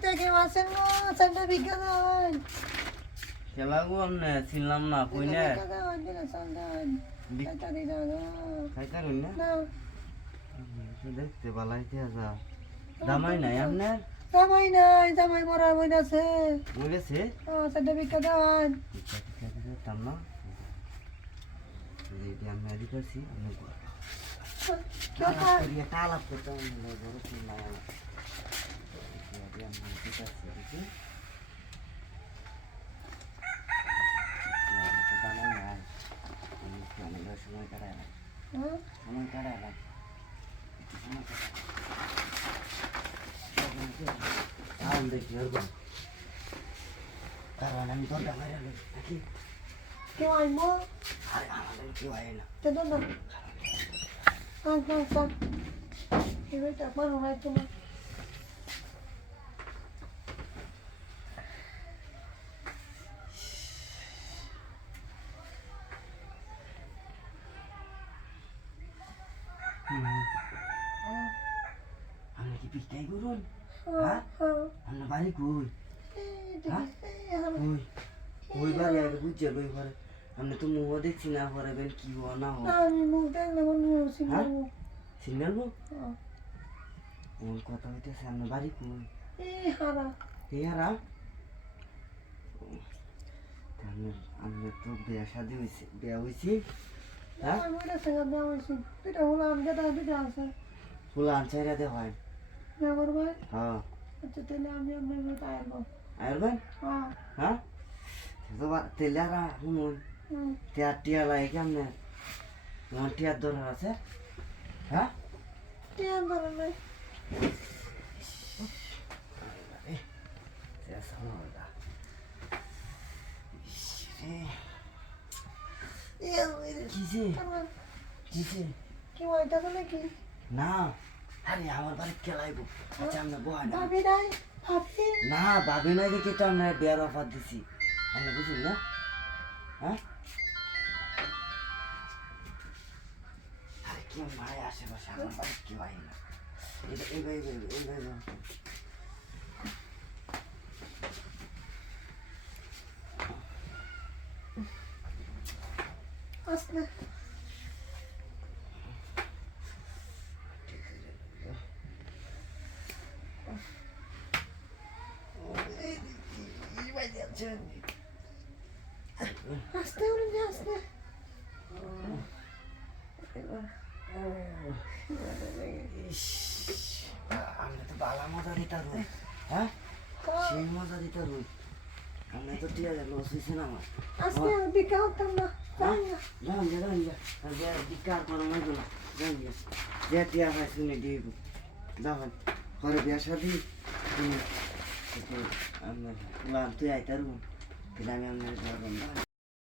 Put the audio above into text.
বাড়িতে কেউ আসেন গো, চারটা ভিক্ষা দেন। খেলা গো আমনে ছিলাম না কই না ভিক্ষা দেন, দিলে চাল দেন। তাড়াতাড়ি দাও গো। খাইতা রই না নাও। দেখতে বালাইতে যা দামাই নাই আমনে জামাই নাই, জামাই মরা বই আছে। বলেছে চারটা ভিক্ষা দেন। দিতাম না যদি আমি দিতেছি আমি কেউ খা- কালাপ করতাম বড় ছিলাম দিতেছি দামাই নাই সময় কাটাইলাম হ্যাঁ? সময় কাটাইলাম দেখি ওরকম কারণ আমি দরজা বাইরে দেখি কেউ আইমো? আরে আমাদের কেউ হয় না তে দাও না। থাক, থাক, থাক। এই বেটা মারো নাই তোমার। আমরা কি পিটাই করুন হ্যাঁ, হ্যাঁ। আমরা বাড়ি কই এই যে, হ্যাঁ? এই আমার- কই কই বাড়ি আগে বুঝছে লই পরে আমরা তো মুহ দেখছি না পরে বেন কি হো না হো না, আমি মুখ দেখলে মনে হয় হ্যাঁ? সিনেমা। সিগন্যাল বো হ্যাঁ। ওর কথা হইতেছে আমরা বাড়ি কই এই হারা। এই হারা আমরা তো বিয়া শাদি হয়েছে বিয়া হয়েছি হ্যাঁ আমি ওইটা থেকে দেওয়া হয়েছি। দুইটা হলো আমি যেটা দুইটা আছে। ফুলা আনসাইরা দে হয় নেবার ভাই। হ্যাঁ আচ্ছা তাহলে আমি আপনার মতো আসবো। আইরবেন হ্যাঁ। হ্যাঁ তো তেলে আর শুনুন হুম। টিয়া টিয়া লাগে কেমনে তোমার টিয়ার দরকার আছে হ্যাঁ টিয়ার ধরে নাই। কিসে কিসে কেউ আইতাছে নাকি? না আরে আমার বাড়ি খেলাইবো আচ্ছা আমরা বহাই না ভাবি নাই? ভাবি? না ভাবি নাই দেখে তো আমরা বিয়ার অফার দিছি আমরা বুঝলি না হ্যাঁ আরে কি মায় আশেপাশে আমার বাড়ি কেউ আই না এইভাবে আসলে আসতে উনি আসতে। আমরা তো বালা মজা দিতাম হ্যাঁ সেই মজা দিতাম আমরা তো টিয়া লস হয়েছে না আমার আজকে বিকা হতাম না। রান যা বিকার করো না গুলো রান যা টিয়া ভাই শুনে দিব দাও ঘরে বিয়া শাদি আমরা তুই আইতার তাহলে আমি আপনার